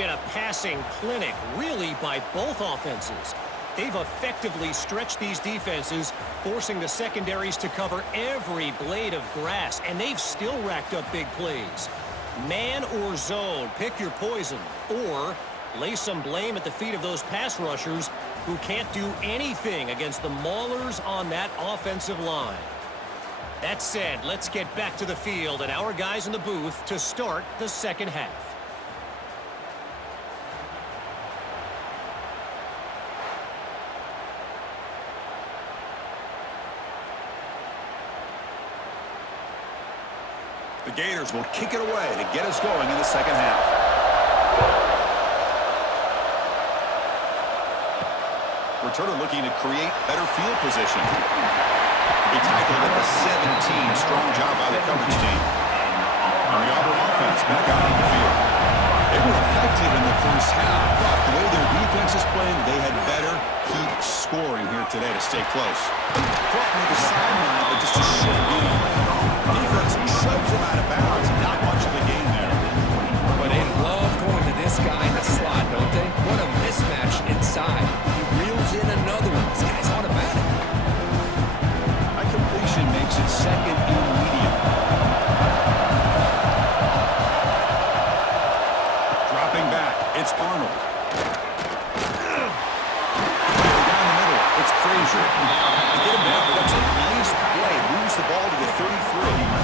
been a passing clinic, really, by both offenses. They've effectively stretched these defenses, forcing the secondaries to cover every blade of grass, and they've still racked up big plays. Man or zone, pick your poison, or lay some blame at the feet of those pass rushers who can't do anything against the maulers on that offensive line. That said, let's get back to the field and our guys in the booth to start the second half. The Gators will kick it away to get us going in the second half. Returner looking to create better field position. He tackled at the 17. Strong job by the coverage team. And the Auburn offense back out on the field. They were effective in the first half, but the way their defense is playing, they had better keep scoring here today to stay close. Caught near the sideline, but just a short game. Defense shoves him out of bounds. Not much of a game there. But they love going to this guy in the slot, don't they? What a mismatch inside. He reels in another one. This guy's automatic. High completion makes it second and medium. Dropping back, it's Arnold. Down the middle, it's Frazier. To get him down, that's a nice play. Moves the ball to the 33.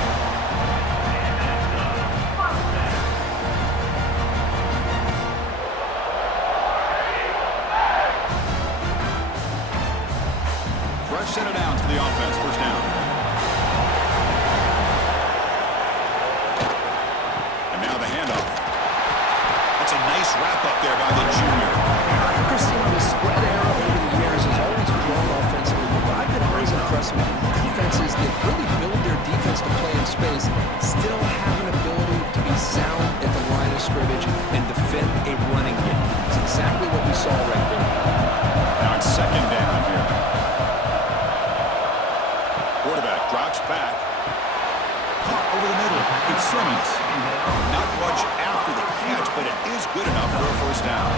Set it down to the offense, first down. And now the handoff. That's a nice wrap up there by the junior. Christine, the spread era over the years has always grown offensively, but I've been always impressed with defenses that really build their defense to play in space, still have an ability to be sound at the line of scrimmage and defend a running game. It's exactly what we saw right there. Now it's second down here. Quarterback drops back. Caught over the middle. It's Simmons. Not much after the catch, but it is good enough for a first down.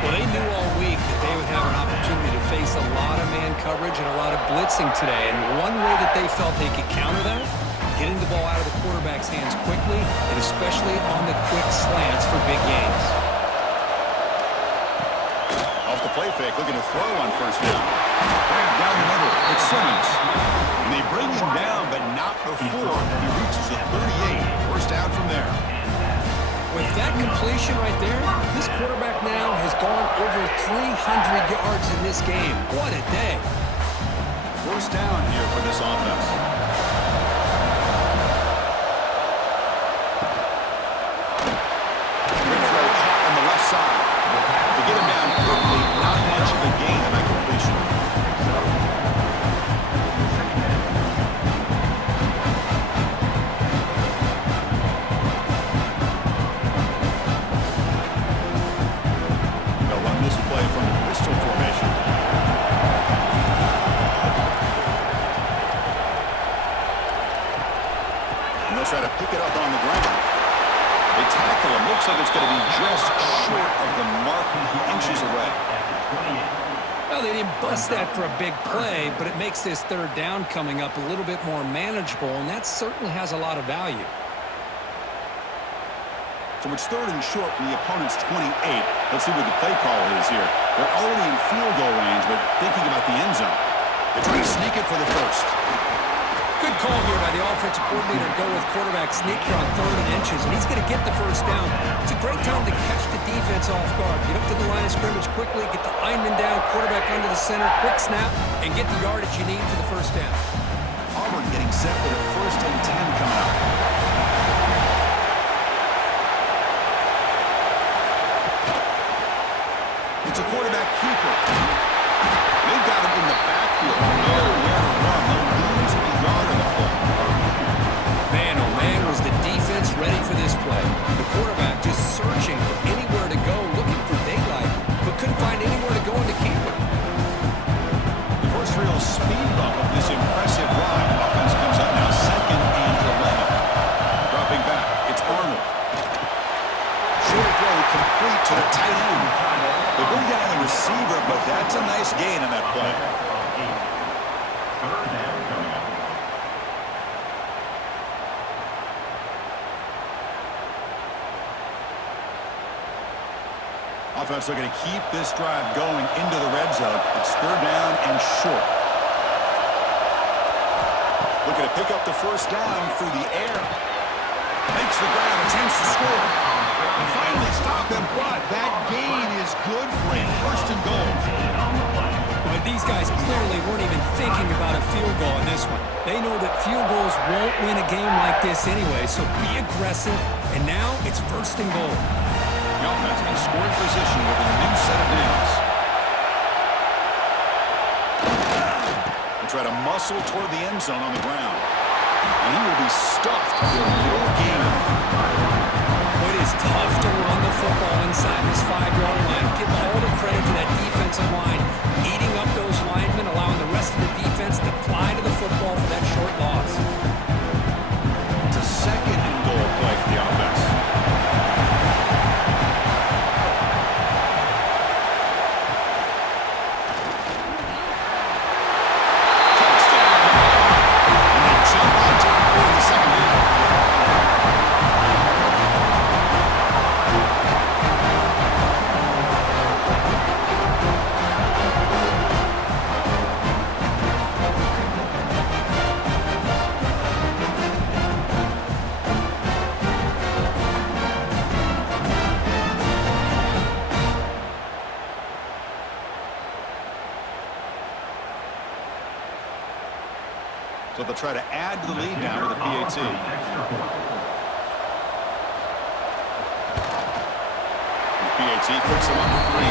Well, they knew all week that they would have an opportunity to face a lot of man coverage and a lot of blitzing today. And one way that they felt they could counter that, getting the ball out of the quarterback's hands quickly, and especially on the quick slants for big gains. Off the play fake, looking to throw on first down. Down the middle, it's Simmons. And they bring him down, but not before he reaches the 38. First down from there. With that completion right there, this quarterback now has gone over 300 yards in this game. What a day. First down here for this offense. Good throw caught on the left side. To get him down quickly, not much of a gain on that completion. They'll run this play from the pistol formation. And they'll try to pick it up on the ground. They tackle him. Looks like it's going to be just short of the mark, inches away. Well, they didn't bust that for a big play, but it makes this third down coming up a little bit more manageable, and that certainly has a lot of value. So it's third and short from the opponent's 28. Let's see what the play call is here. They're already in field goal range, but thinking about the end zone. They're trying to sneak it for the first. Good call here by the offensive coordinator to go with quarterback sneak here on third and inches, and he's going to get the first down. It's a great time to catch the defense off guard. Get up to the line of scrimmage quickly, get the lineman down, quarterback under the center, quick snap, and get the yardage you need for the first down. Auburn getting set with a 1st and 10 coming up. It's a quarterback keeper. They've got him in the backfield. Nowhere to run. They'll lose a yard on the play. Man, oh man, was the defense ready for this play. The quarterback just searching for anywhere to go, looking for daylight, but couldn't find anywhere to go in the keeper. The first real speed bump of this impressive drive. Offense comes up now 2nd and 11. Dropping back, it's Arnold. Short throw complete to the tight end. They bring down the receiver, but that's a nice gain on that play. Offense looking to keep this drive going into the red zone. It's third down and short. Looking to pick up the first down through the air. Makes the grab, a chance to score. And finally stop him, but that gain is good for him. First and goal. But these guys clearly weren't even thinking about a field goal in this one. They know that field goals won't win a game like this anyway, so be aggressive. And now it's first and goal. The offense in scoring position with a new set of downs. They try to muscle toward the end zone on the ground. And he will be stuffed for no gain. It is tough to run the football inside this 5-yard line. Give all the credit to that defensive line, eating up those linemen, allowing the rest of the defense to fly to the football for that short loss. It's a second and goal play for the offense. So they'll try to add to the lead now with the PAT. The PAT picks them up 3.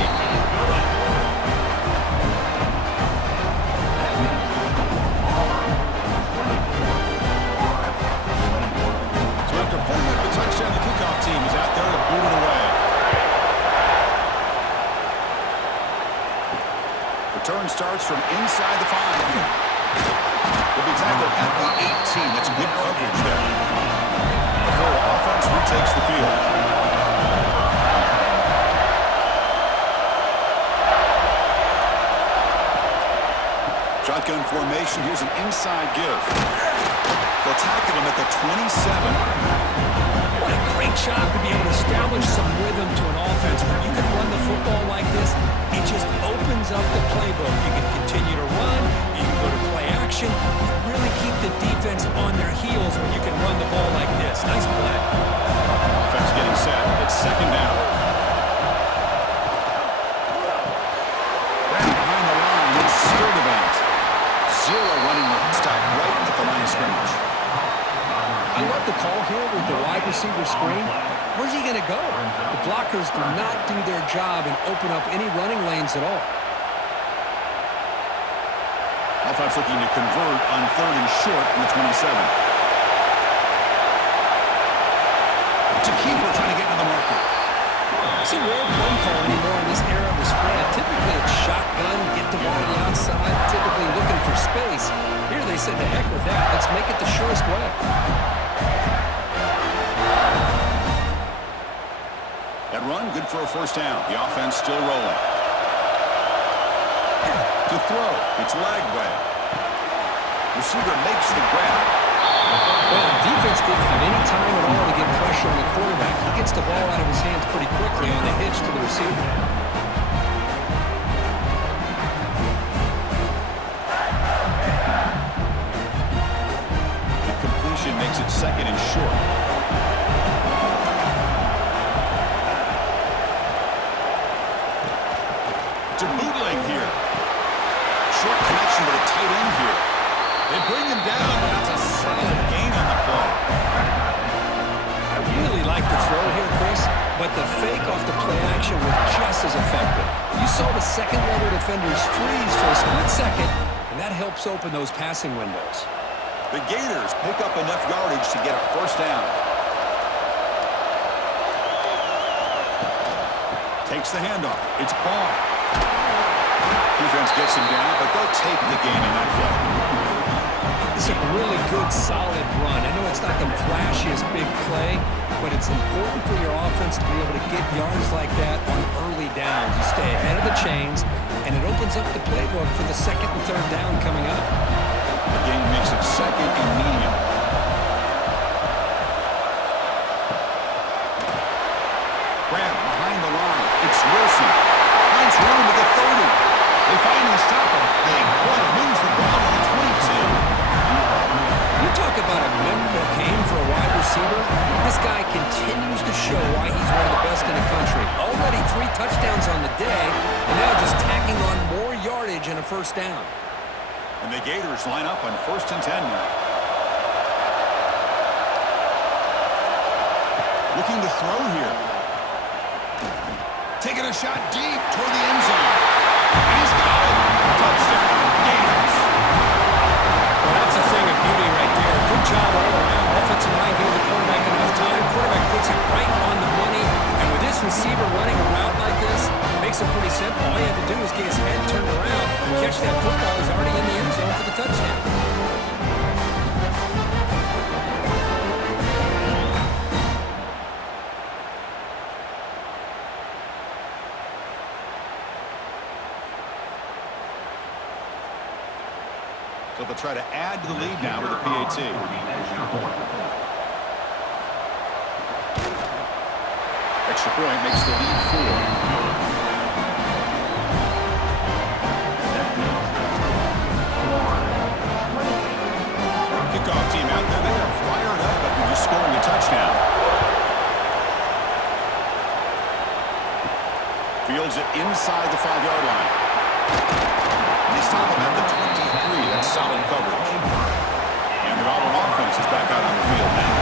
So after pulling up the touchdown, the kickoff team is out there to boot it away. Return starts from inside the 5. Will be tackled at the 18. That's good coverage there. The whole offense retakes the field. Shotgun formation. Here's an inside give. They'll tackle him at the 27. What a great job to be able to establish some rhythm to an offense where you can run the football like this. It just opens up the playbook. You can continue to run. You can go to play action. You really keep the defense on their heels when you can run the ball like this. Nice play. Offense getting set. It's second down. Right behind the line. It's still event. 0 running room. Stop right at the line of scrimmage. I love the call here with the wide receiver screen. Where's he going to go? The blockers do not do their job and open up any running lanes at all. Offense looking to convert on third and short from the 27. To keeper trying to get to the marker. It's a rare play call anymore in this era of the spread. Typically it's shotgun, get the ball on the outside, typically looking for space. Here they said, to heck with that. Let's make it the surest way. That run, good for a first down. The offense still rolling. To throw, it's leg way. Receiver makes the grab. Well, the defense didn't have any time at all to get pressure on the quarterback. He gets the ball out of his hands pretty quickly on the hitch to the receiver. The completion makes it second and short. To bootleg here. Short connection to the tight end here. They bring him down, but it's a solid gain on the play. I really like the throw here, Chris, but the fake off the play action was just as effective. You saw the second-level defenders freeze for a split second, and that helps open those passing windows. The Gators pick up enough yardage to get a first down. Takes the handoff. It's Ball. Defense gets him down, but they'll take the gain in that play. It's a really good, solid run. I know it's not the flashiest big play, but it's important for your offense to be able to get yards like that on early downs. You stay ahead of the chains, and it opens up the playbook for the second and third down coming up. The game makes it second and medium. Grab behind the line. It's Wilson. Finds room to the 30. They finally stop him. They want to lose the ball to the 22. You talk about a memorable game for a wide receiver. This guy continues to show why he's one of the best in the country. Already 3 touchdowns on the day, and now just tacking on more yardage and a first down. And the Gators line up on 1st and 10 now. Looking to throw here. Taking a shot deep toward the end zone. He's got it. Touchdown, Gators. Well, that's a thing of beauty right there. Good job all around. Offensive line gave the quarterback enough time. Quarterback puts it right on the money. And with this receiver running a route like this, makes it pretty simple. All you have to do is get his head turned around, catch that football. He's already in the end zone for the touchdown. So they'll try to add to the lead now with a PAT. Extra point makes the lead 4. Kickoff team out there. They are fired up after just scoring a touchdown. Fields it inside the 5-yard line. They stop him at the 23. That's solid coverage. And the Auburn offense is back out on the field now.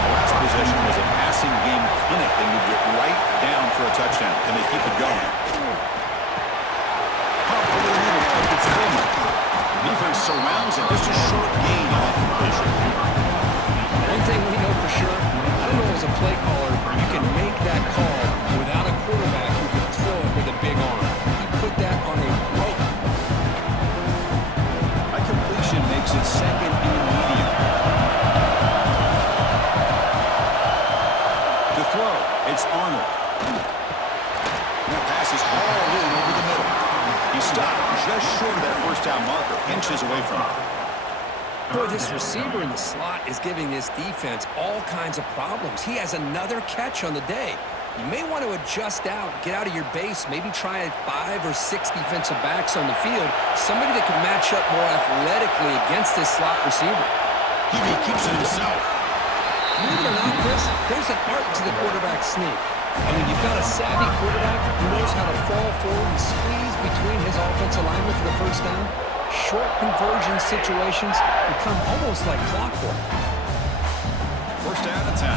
The last possession was a passing game clinic. They moved it right down for a touchdown. Can they keep it going? Pump over the middle. It's Tillman. Defense surrounds it. Just a short gain on that completion. One thing we know for sure, I don't know as a play caller, you can make that call without a quarterback who can throw it with a big arm. He put that on a rope. That completion makes it second and medium. To throw, it's Arnold. And that pass is hauled in over the middle. He stopped just short of that first down marker, inches away from it. Boy, this receiver in the slot is giving this defense all kinds of problems. He has another catch on the day. You may want to adjust out, get out of your base, maybe try 5 or 6 defensive backs on the field, somebody that can match up more athletically against this slot receiver. He keeps it himself. Believe it or not, Chris, there's an art to the quarterback sneak. I mean, you've got a savvy quarterback who knows how to fall forward and squeeze between his offensive linemen for the first down. Short conversion situations become almost like clockwork. First down and 10.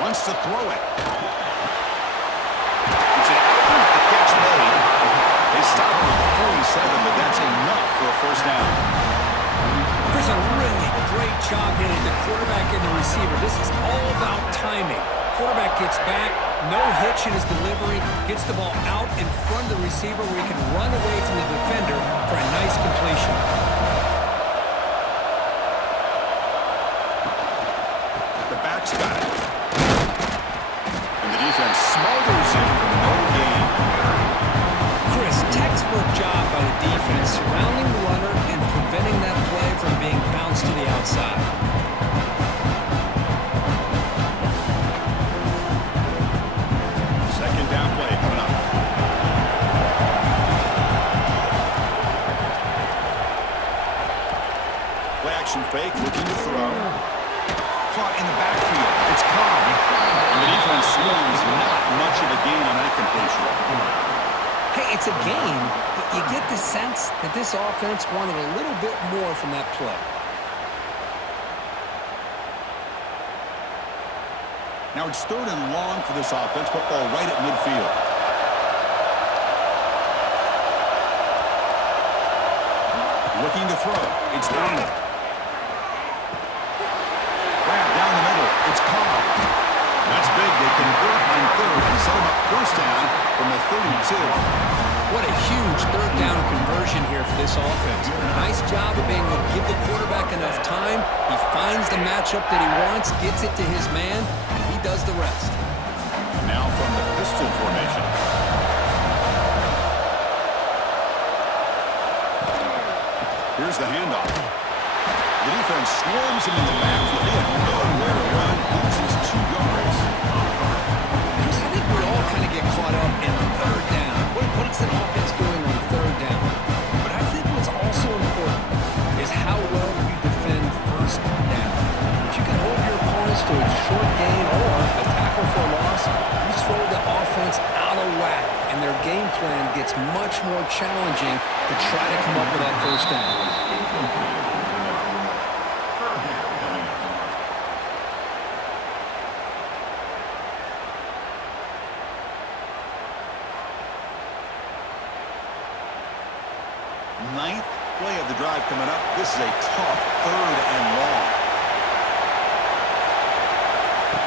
Wants to throw it. It's an Auburn catch made. They stop him at the 47, but that's enough for a first down. There's a really great job hitting the quarterback and the receiver. This is all about timing. Quarterback gets back, no hitch in his delivery, gets the ball out in front of the receiver where he can run away from the defender for a nice completion. The back's got it. And the defense smothers him for no gain. Chris, textbook job by the defense, surrounding the runner and preventing that play from being bounced to the outside. Second down play coming up. Play action fake, looking to throw. Caught in the backfield. It's Cobb. And the defense swings. Not much of a gain on that completion. Hey, it's a game, but you get the sense that this offense wanted a little bit more from that play. Now it's third and long for this offense. Football right at midfield. Looking to throw. It's Arnold. Grab down the middle. It's Cobb. That's big. They convert on third and set him up first down from the 32. What a huge third down conversion here for this offense. Nice job of being able to give the quarterback enough time. He finds the matchup that he wants, gets it to his man, and he does the rest. Now from the pistol formation. Here's the handoff. The defense swarms him in the backfield. He had nowhere to run. Loses 2 yards. I think we all kind of get caught up in third down. What is the offense doing on third down? But I think what's also important is how well you defend first down. If you can hold your opponents to a short gain or a tackle for a loss, you throw the offense out of whack, and their game plan gets much more challenging to try to come up with that first down. Ninth play of the drive coming up. This is a tough 3rd and long.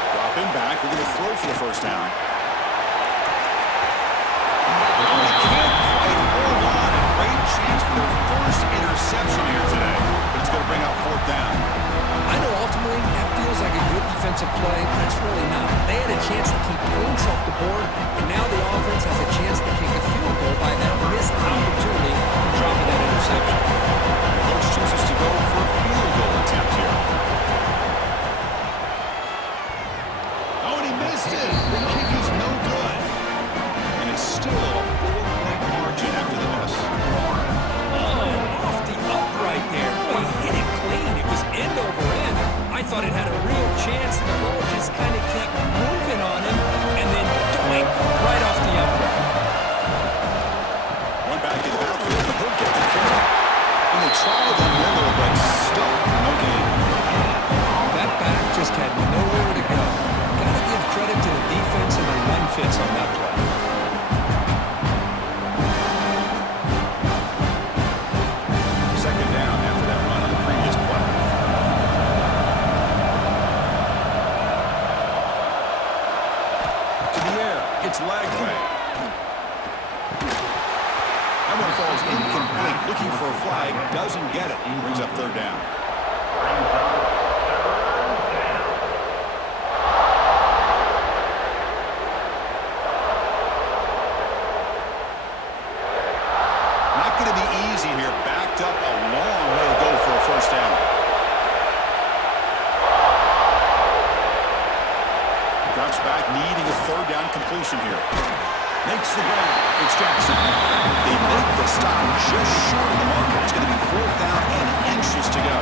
Dropping back. We're going to throw for the first down. They can't quite hold on. A great chance for their first interception here today. But it's going to bring up 4th down. I know ultimately that feels like a good defensive play, but it's really not. They had a chance to keep points off the board, and now the offense has a chance to kick a field goal by that missed opportunity of dropping that interception. The coach chooses to go for a field goal attempt here. Oh, and he missed it. The kick is no good. And it's still a 4-point margin after the miss. Oh, off the upright there. Boy, he hit it clean. It was end over end. I thought it had a real chance, and the ball just kind of kept moving on him, and then doink, right off the upright. One back in the backfield, but he'll get the kick. And they try the middle, but stuck for no gain. That back just had nowhere to go. Got to give credit to the defense and the run fits on that play. Second down after that run on the previous play. To the air, it's Lagway. That one falls incomplete. Looking for a flag, doesn't get it. Brings up 3rd down. Not going to be easy here. Backed up a long way to go for a first down. Drops back, needing a 3rd down completion here. Makes the grab. It's Jackson. They make the stop just short of the marker. It's going to be 4th down and inches to go.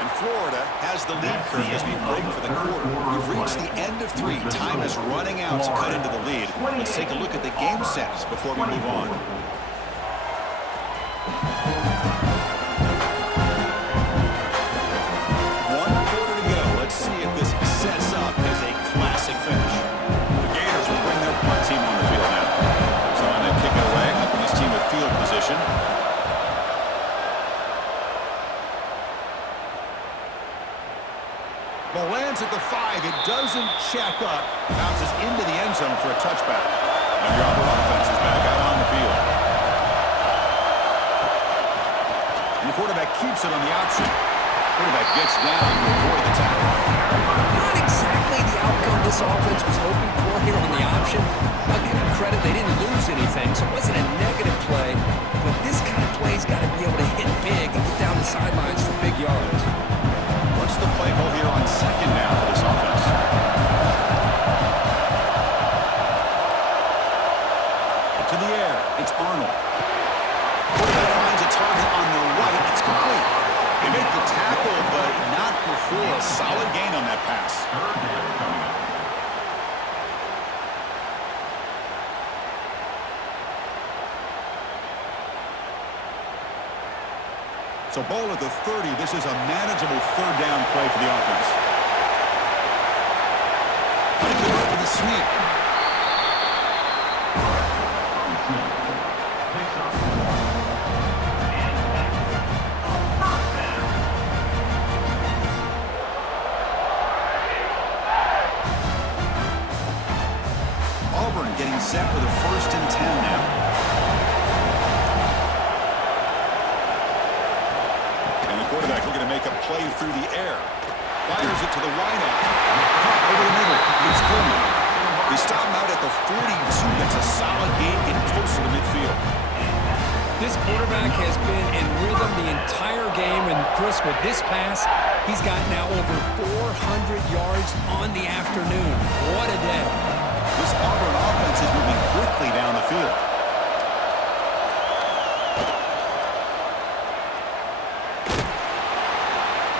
And Florida has the lead curve as we break for the quarter. We've reached the end of 3. Time is running out to cut into the lead. Let's take a look at the game sets before we move on. One quarter to go. Let's see if this sets up as a classic finish. The Gators will bring their punt team on the field now. So I'm going to kick it away, helping this team with field position. Ball lands at the 5. It doesn't check up. Bounces into the end zone for a touchback. And the Auburn offense is back out on the field. And the quarterback keeps it on the option. Quarterback gets down to avoid the tackle. Not exactly the outcome this offense was hoping for here on the option. I'll give them credit, they didn't lose anything, so it wasn't a negative play. But this kind of play's got to be able to hit big and get down the sidelines for big yards. What's the play call here on 2nd down for this offense? To the air, it's Arnold. Quarterback finds a target on the right. It's complete. They make the tackle, but not before a solid gain on that pass. So ball at the 30. This is a manageable 3rd down play for the offense. But it could work with a sweep. be set with a 1st and 10 now. And the quarterback looking to make a play through the air. Fires it to the wideout. Over the middle. It's Coleman. They stop him out at the 42. That's a solid gain getting closer to midfield. This quarterback has been in rhythm the entire game, and Chris, with this pass, he's got now over 400 yards on the afternoon. What a day. This Auburn offense is moving quickly down the field.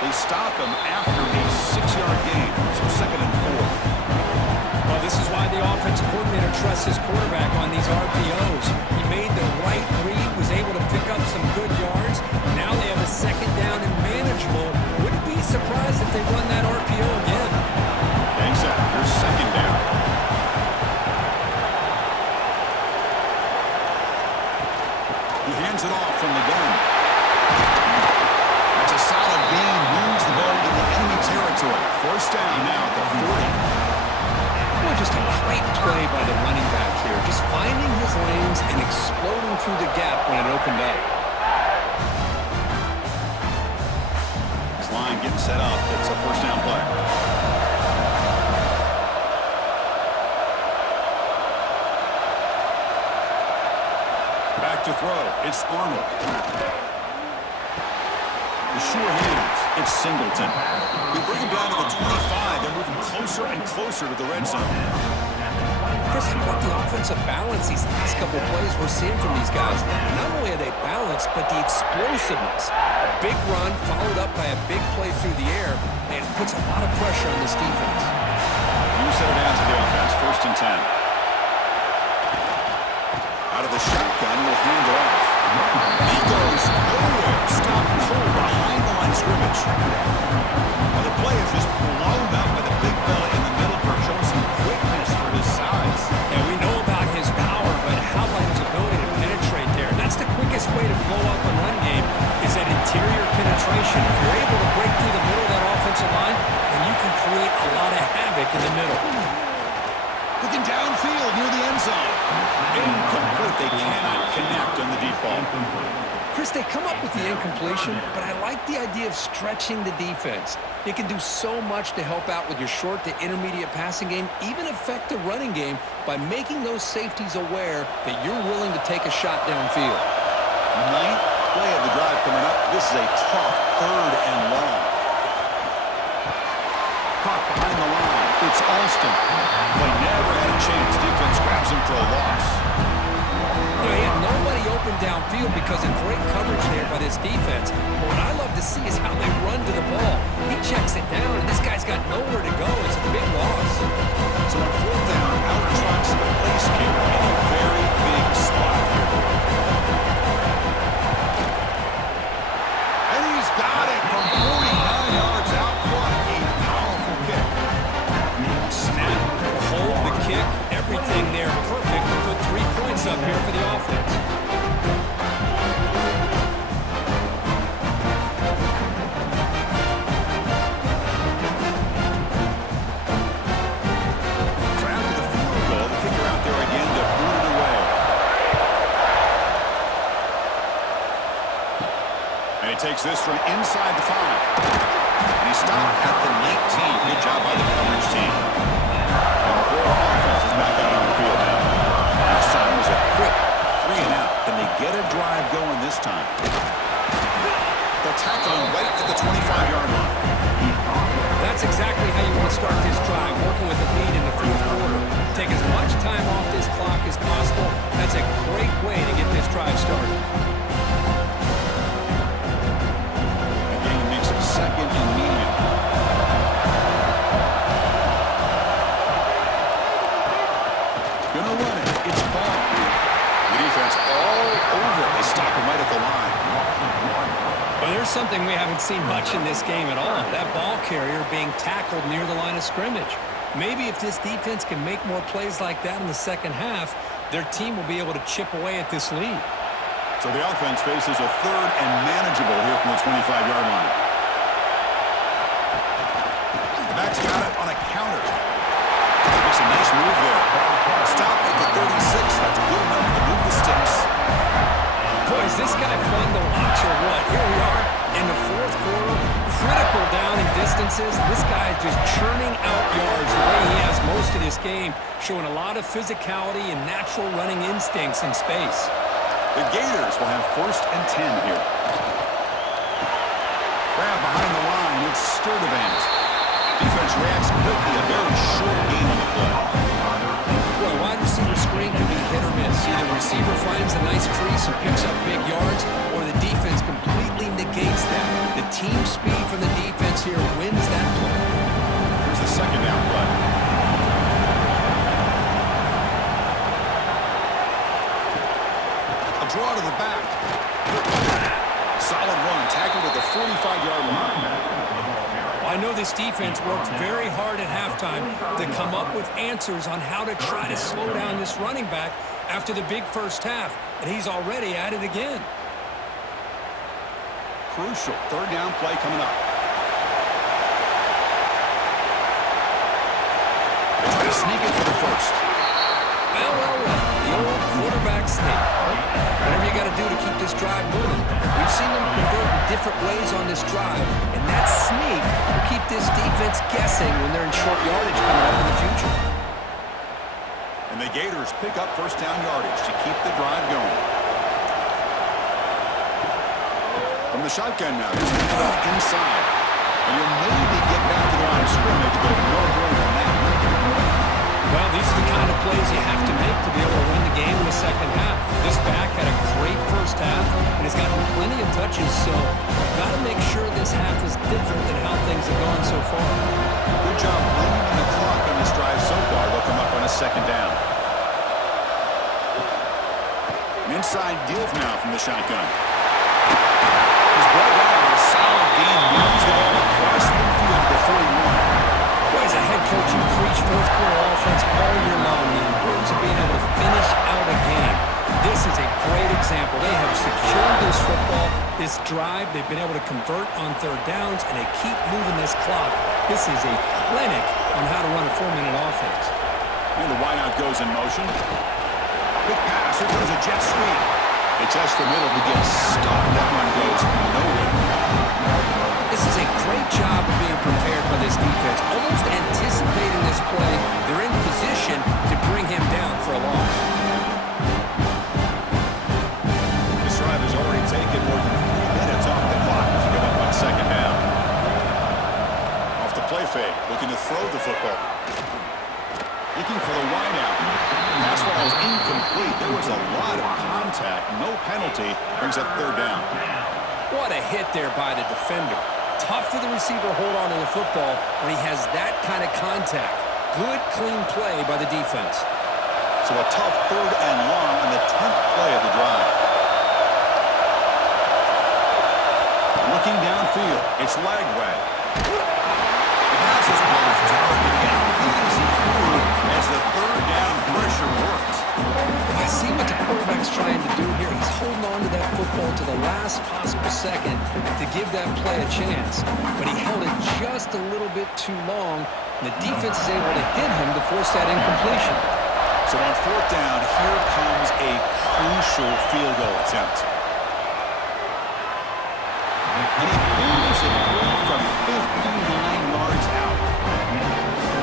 They stop him after a 6-yard gain, so 2nd and 4. Well, this is why the offensive coordinator trusts his quarterback on these RPOs. He made the right read, was able to pick up some good yards. Now they have a 2nd down and manageable. Wouldn't be surprised if they run that RPO again. Thanks, Adam. Here's 2nd down. He hands it off from the gun. That's a solid gain. Moves the ball into enemy territory. 1st down now at the 40. Well, just a great play by the running back here. Just finding his lanes and exploding through the gap when it opened up. This line getting set up. It's a 1st down play. Back to throw. It's Arnold. The sure hands. It's Singleton. We bring him down to the 25. They're moving closer and closer to the red zone. Chris, how about the offensive balance these last couple plays we're seeing from these guys? Not only are they balanced, but the explosiveness. A big run followed up by a big play through the air, and it puts a lot of pressure on this defense. You set it down to the offense. 1st and 10. Out of the shotgun, will hand it off. He goes nowhere. Stop cold behind the line of scrimmage. Now the play is just blown up by the big fella in the middle for showing some quickness for his size. And we know about his power, but how about his ability to penetrate there? That's the quickest way to blow up a run game is that interior penetration. If you're able to break through the middle of that offensive line, then you can create a lot of havoc in the middle. Looking downfield near the end zone. Incomplete. They cannot connect on the deep ball. Chris, they come up with the incompletion, but I like the idea of stretching the defense. They can do so much to help out with your short to intermediate passing game, even affect the running game by making those safeties aware that you're willing to take a shot downfield. 9th play of the drive coming up. This is a tough 3rd and long. Caught behind the line. It's Alston. But never had a chance. Defense grabs him for a loss. You know, he had nobody open downfield because of great coverage there by this defense. But what I love to see is how they run to the ball. He checks it down, and this guy's got nowhere to go. It's a big loss. So on 4th down, Howard tries the place kicker in a very big spot here. And he's got it from 49 yards out. What a powerful kick. Snap, hold the kick, everything there perfect to put 3 points up here for the offense. After the field goal, the kicker out there again to boot it away. And he takes this from inside the 5. And he stopped at the 19. Good job by the coverage team. And the Florida offense is back out on the field now. Last time was a quick 3 and out. Can they get a drive going this time? They'll tackle him right at the 25-yard line. That's exactly how you want to start this drive, working with the lead in the 4th quarter. Take as much time off this clock as possible. That's a great way to get this drive started. Again, he makes it 2nd and medium. Gonna run it. It's ball. The defense all over. They stop him right at the line. Well, there's something we haven't seen much in this game at all. That ball carrier being tackled near the line of scrimmage. Maybe if this defense can make more plays like that in the 2nd half, their team will be able to chip away at this lead. So the offense faces a 3rd and manageable here from the 25-yard line. The back's got it on a counter. Makes a nice move there. Stop at the 38. Is this guy fun to watch or what? Here we are in the fourth quarter, critical down in distances. This guy is just churning out yards the way he has most of this game, showing a lot of physicality and natural running instincts in space. The Gators will have 1st and 10 here. Grab behind the line. It's Sturdivant. Defense reacts quickly. A very short game on the play. Well, wide receiver screen can be hit or miss. Either the receiver finds a nice crease and picks up big yards, or the defense completely negates that. The team speed from the defense here wins that play. Here's the 2nd down play. A draw to the back. Solid run. Tackled at the 45-yard line. I know this defense worked very hard at halftime to come up with answers on how to try to slow down this running back after the big first half, and he's already at it again. Crucial 3rd down play coming up. They try to sneak it for the 1st. Well. The old quarterback sneak. Whatever you got to do to keep this drive moving. We've seen them convert in different ways on this drive, and that sneak will keep this defense guessing when they're in short yardage coming up in the future. And the Gators pick up 1st down yardage to keep the drive going. From the shotgun now, there's an handoff inside. And you'll maybe get back to the line of scrimmage, but no more than that. Well, these are the kind of plays you have to make to be able to win the game in the second half. This back had a great first half, and has gotten plenty of touches, so you've got to make sure this half is different than how things have gone so far. Good job running the clock on this drive so far. They'll come up on a 2nd down. An inside deal now from the shotgun. He's brought down with a solid game. Moves the ball across midfield to 41. Well, as a head coach, you preach fourth quarter offense all year long. The importance of being able to finish out a game. This is a great example. They have secured this football, this drive. They've been able to convert on 3rd downs, and they keep moving this clock. This is a clinic on how to run a 4-minute offense. And the wideout goes in motion. Big pass. Here comes a jet sweep. They test the middle to get stopped. That one goes nowhere. This is a great job of being prepared by this defense. Almost anticipating this play, they're in position to bring him down for a loss. This drive has already taken more than 3 minutes off the clock as you come up on 2nd down. Off the play fake, looking to throw the football. Looking for the wideout. Pass ball is incomplete. There was a lot of contact. No penalty. Brings up 3rd down. What a hit there by the defender. Tough for the receiver to hold on to the football when he has that kind of contact. Good, clean play by the defense. So a tough 3rd and long on the 10th play of the drive. Looking downfield. It's Lagway. The pass is off target and easy through as the 3rd down pressure works. I see what the quarterback's trying to do here. He's holding on to that football to the last possible second to give that play a chance. But he held it just a little bit too long, and the defense is able to hit him to force that incompletion. So on 4th down, here comes a crucial field goal attempt. And he moves it through from 59 yards out.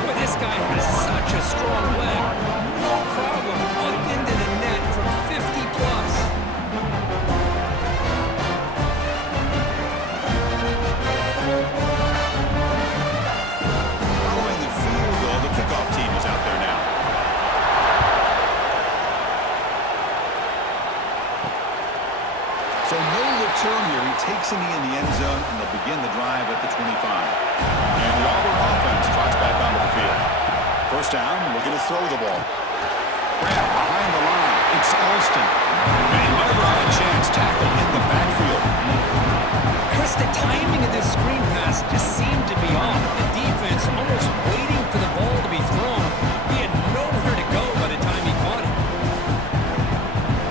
Boy, this guy has such a strong leg. No problem up into the net from 50 plus. Following the field goal, the kickoff team is out there now. So no return here. He takes it in the end zone, and they'll begin the drive at the 25. And the Auburn offense trots back onto the field. 1st down, looking to throw the ball. Grab behind the line. It's Alston. And he never had a chance. Tackled in the backfield. Chris, the timing of this screen pass just seemed to be off. The defense almost waiting for the ball to be thrown. He had nowhere to go by the time he caught it.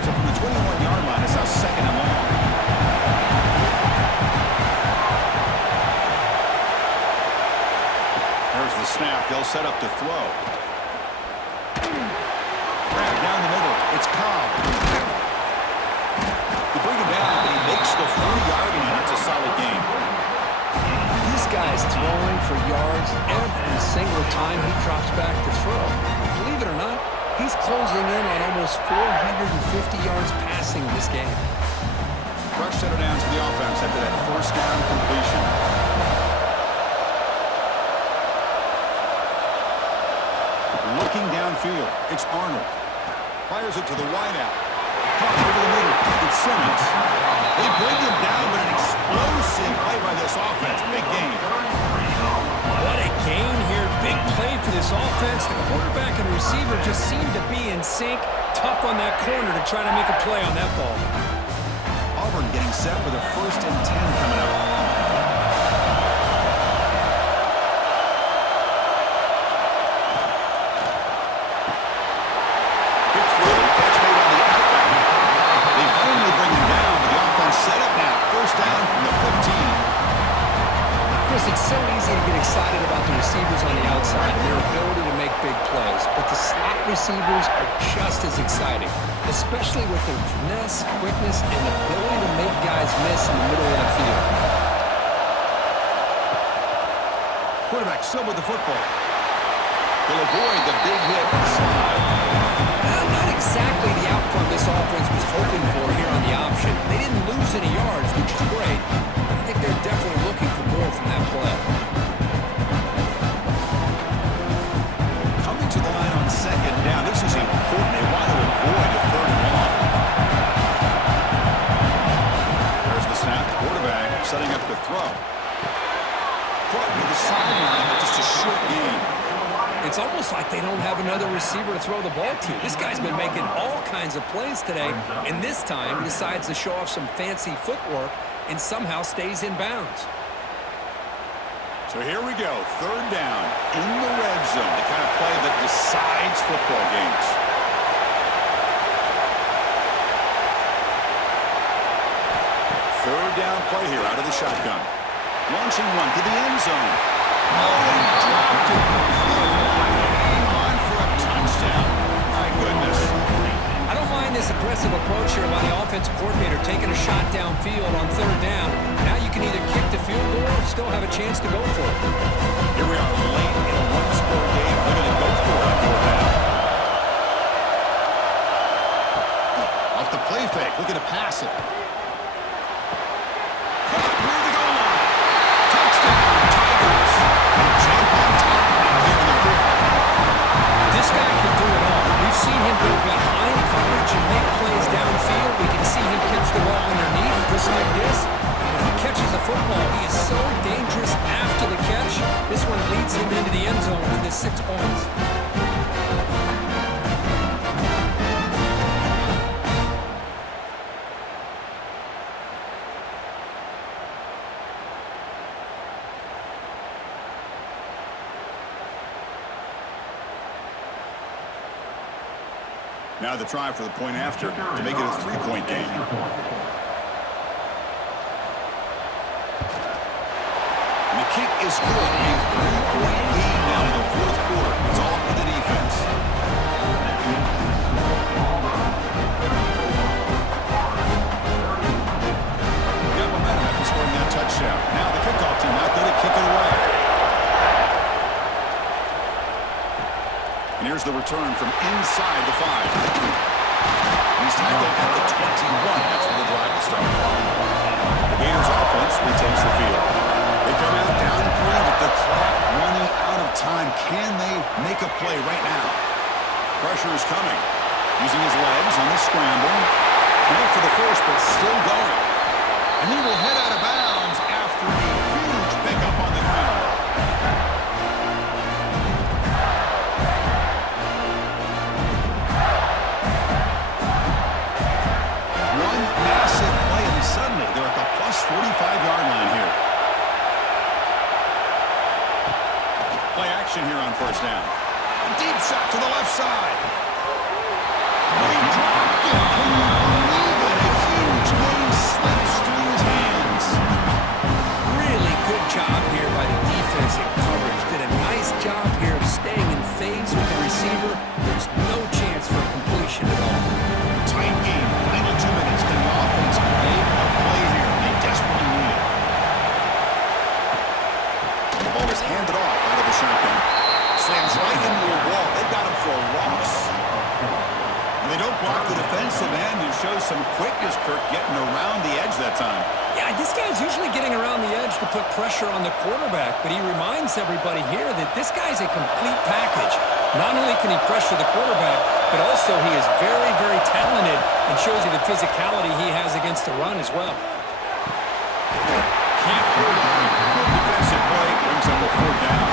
So from the 21-yard line, it's now 2nd and long. There's the snap. They'll set up to throw. Grab down the middle. It's Cobb. You bring him down, but he makes the 40-yard line. It's a solid game. This guy's throwing for yards every single time he drops back to throw. Believe it or not, he's closing in on almost 450 yards passing in this game. Fresh set of downs to the offense after that first down completion. Looking downfield, it's Arnold. Fires it to the wideout. Caught over the middle. It's Simmons. They bring him down, but an explosive play by this offense. Big game. What a gain here. Big play for this offense. The quarterback and receiver just seem to be in sync. Tough on that corner to try to make a play on that ball. Auburn getting set with a 1st and 10 coming up. Good throw. Catch made on the outback. They finally bring him down, but the offense set up now. 1st down from the 15. Chris, it's so easy to get excited about the receivers on the outside and their ability to make big plays, but the slot receivers are just as exciting, especially with their finesse, quickness, and ability to make guys miss in the middle of that field. Quarterback still with the football. He'll avoid the big hit and slide. Not exactly the outcome this offense was hoping for here on the option. They didn't lose any yards, which is great. I think they're definitely looking for more from that play. Coming to the line on 2nd down. This is important. They want to avoid a 3rd and long. There's the snap. Quarterback setting up the throw. Caught with the sideline, but just a short game. It's almost like they don't have another receiver to throw the ball to. This guy's been making all kinds of plays today, and this time he decides to show off some fancy footwork and somehow stays in bounds. So here we go. 3rd down in the red zone. The kind of play that decides football games. Third down play here out of the shotgun. Launching one to the end zone. Oh, he dropped it. Hang on for a touchdown. My goodness. I don't mind this aggressive approach here by the offensive coordinator, taking a shot downfield on 3rd down. Now you can either kick the field goal or still have a chance to go for it. Here we are late in a one-score game. They're going to go for it on 4th down. Off the play fake, looking to pass it. Caught near the goal line. Touchdown, Tigers. They jump on top now here in the 4th. This guy can do it all. We've seen him go behind coverage and make plays downfield. We can see him catch the ball underneath just like this. And when he catches a football, he is so dangerous after the catch. This one leads him into the end zone with his 6 points. Now the try for the point after to make it a 3-point game. And the kick is good. A 3-point lead now in the 4th quarter. It's all up to the defense. Got momentum after scoring that touchdown. Now the kickoff team out there to kick it away. And here's the return from inside the 5. He's tackled at the 21. That's where the drive will start. The Gators offense retains the field. They come out down 3 with the clock running out of time. Can they make a play right now? Pressure is coming. Using his legs on the scramble. Went for the first, but still going. And he will head out of bounds after a huge pickup on the ground. Suddenly, they're at the plus 45-yard line here. Play action here on 1st down. A deep shot to the left side. He dropped it. Can you believe it? A huge game slips through his hands. Really good job here by the defensive coverage. Did a nice job here of staying in phase with the receiver. There's no chance for a completion at all. Tight game. Final 2 minutes. Can the offense impressive end and shows some quickness, Kirk, getting around the edge that time. Yeah, this guy's usually getting around the edge to put pressure on the quarterback, but he reminds everybody here that this guy's a complete package. Not only can he pressure the quarterback, but also he is very, very talented and shows you the physicality he has against the run as well. Can't hold on. Good defensive play. Brings up a 4th down.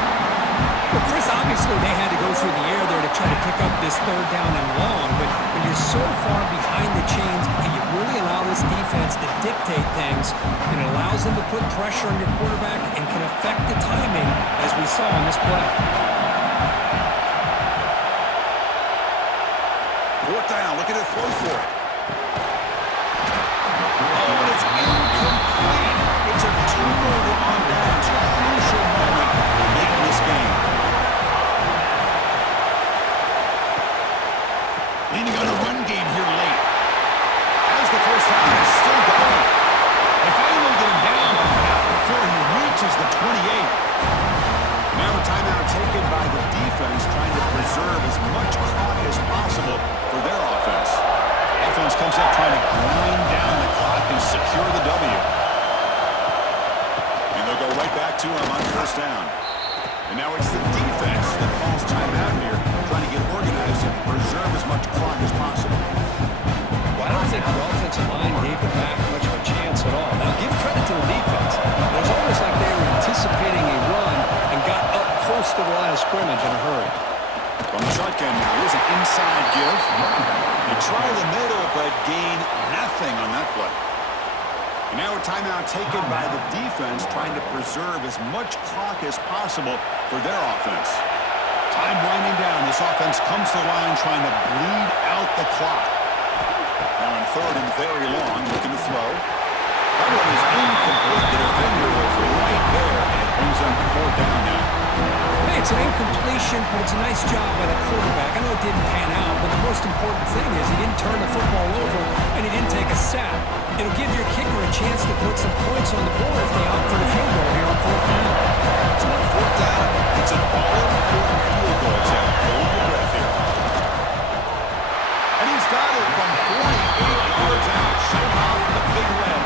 Well, Chris, obviously they had to go through the air there to try to pick up this 3rd down and long, but when you're so far behind the chains, you really allow this defense to dictate things, and it allows them to put pressure on your quarterback and can affect the timing, as we saw on this play. 4th down. Look at it throw for it. Oh, and it's incomplete. It's a turnover on downs. Crucial moment late in this game. Leaning on a run game here late. As the first time is still going. They finally get him down before he reaches the 28. Now a timeout taken by the defense, trying to preserve as much clock as possible for their offense. Offense comes up trying to grind down the clock and secure the W. And they'll go right back to him on 1st down. And now it's the defense that calls timeout here, trying to get organized and preserve as much clock as possible. Well, I don't think the offensive line gave the back much of a chance at all. Now, give credit to the defense. It was almost like they were anticipating a run and got up close to the line of scrimmage in a hurry. From the shotgun now, here's an inside give. They try the middle, but gain nothing on that play. And now a timeout taken by the defense, trying to preserve as much clock as possible for their offense. Time winding down. This offense comes to the line trying to bleed out the clock. Now in 3rd and very long, looking to throw. That one is incomplete. The defender was right there, and it brings them to 4th down now. Hey, it's an incompletion, but it's a nice job by the quarterback. I know it didn't pan out, but the most important thing is he didn't turn the football over and he didn't take a sack. It'll give your kicker a chance to put some points on the board if they opt for the field goal here on 4th down. So on 4th down, it's an all-important field goal attempt. Hold your breath here. And he's got it from 48 yards out, showing off the big leg.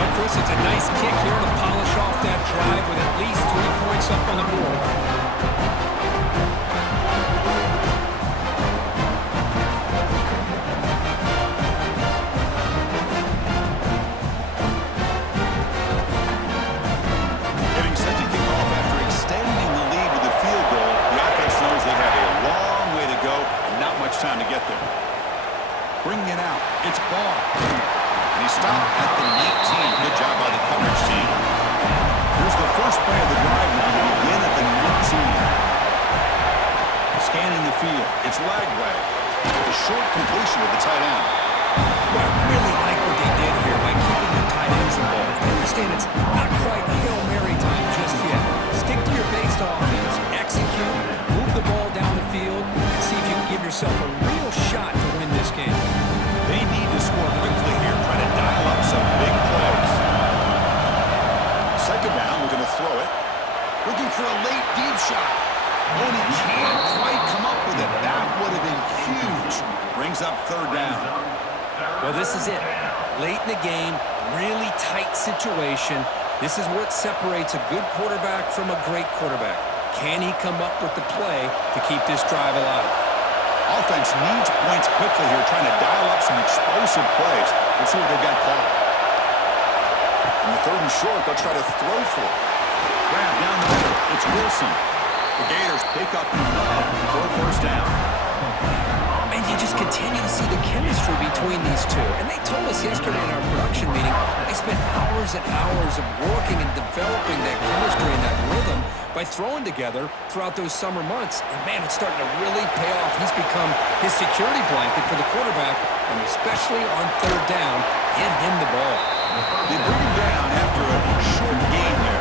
No, Chris, it's a nice kick here to polish off that drive with at least 3 points up on the board. Getting set to kick off after extending the lead with a field goal. The offense knows they have a long way to go and not much time to get there. Bringing it out, it's Barr. And he stopped at the 19. Good job by the coverage team. Here's the first play of the drive now to begin at the 19. Scanning the field. It's Lagway. A short completion with the tight end. Well, I really like what they did here by keeping the tight ends involved. I understand it's not quite Hail Mary time just yet. Stick to your base offense. Execute, move the ball down the field, and see if you can give yourself a real shot to win this game. They need to score quickly here, trying to dial up some big plays. 2nd down, we're going to throw it. Looking for a late deep shot. And he can't quite come up with it. That would have been huge. Brings up 3rd down. Well, this is it. Late in the game, really tight situation. This is what separates a good quarterback from a great quarterback. Can he come up with the play to keep this drive alive? Offense needs points quickly here, trying to dial up some explosive plays. Let's see what they've got called. In the 3rd and short, they'll try to throw for it. Grab down the middle. It's Wilson. The Gators pick up enough for a 1st down. And you just continue to see the chemistry between these two. And they told us yesterday in our production meeting, they spent hours and hours of working and developing that chemistry and that rhythm by throwing together throughout those summer months. And man, it's starting to really pay off. He's become his security blanket for the quarterback, and especially on 3rd down, get him the ball. They bring him down after a short game there.